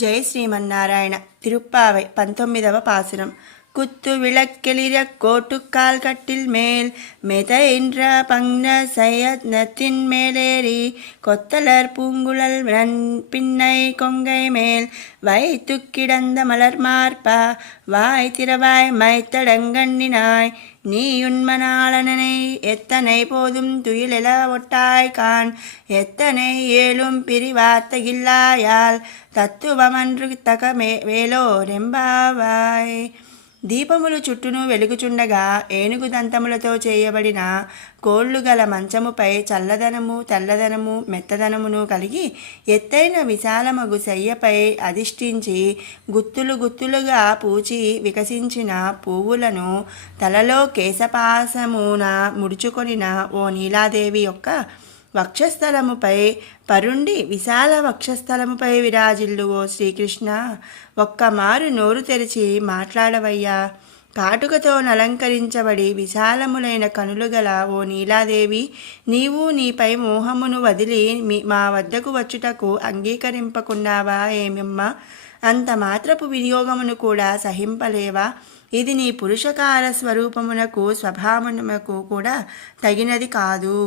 జై శ్రీమన్నారాయణ. తిరుప్పావై 19వ பாசுரம். குத்து விளக்கெளிர கோட்டுக்கால் கட்டில் மேல் மெதைன்ற பங்ன சயத்னத்தின் மேலேறி கொத்தலர் பூங்குழல் பின்னை கொங்கை மேல் வைத்து கிடந்த மலர் மார்பா வாய் திறவாய் மைத்தடங்கண்ணினாய் நீ உண்மனாளனை எத்தனை போதும் துயிலெல ஒட்டாய்கான் எத்தனை ஏழும் பிரிவார்த்தையில்லாயால் తత్తువమన్రు తక వేలో రెంబావాయ్. దీపములు చుట్టూను వెలుగుచుండగా ఏనుగు దంతములతో చేయబడిన కోళ్లు గల మంచముపై చల్లదనము తెల్లదనము మెత్తదనమును కలిగి ఎత్తైన విశాలమగు శయ్యపై అధిష్ఠించి గుత్తులు గుత్తులుగా పూచి వికసించిన పువ్వులను తలలో కేశపాసమున ముడుచుకొనిన ఓ నీలాదేవి యొక్క వక్షస్థలముపై పరుండి విశాల వక్షస్థలముపై విరాజిల్లు ఓ శ్రీకృష్ణ, ఒక్కమారు నోరు తెరిచి మాట్లాడవయ్యా. కాటుకతో నలంకరించబడి విశాలములైన కనులు గల ఓ నీలాదేవి, నీవు నీపై మోహమును వదిలి మా వద్దకు వచ్చుటకు అంగీకరింపకున్నావా ఏమమ్మా? అంత మాత్రపు వినియోగమును కూడా సహింపలేవా? ఇది నీ పురుషకార స్వరూపమునకు స్వభావమునకు కూడా తగినది కాదు.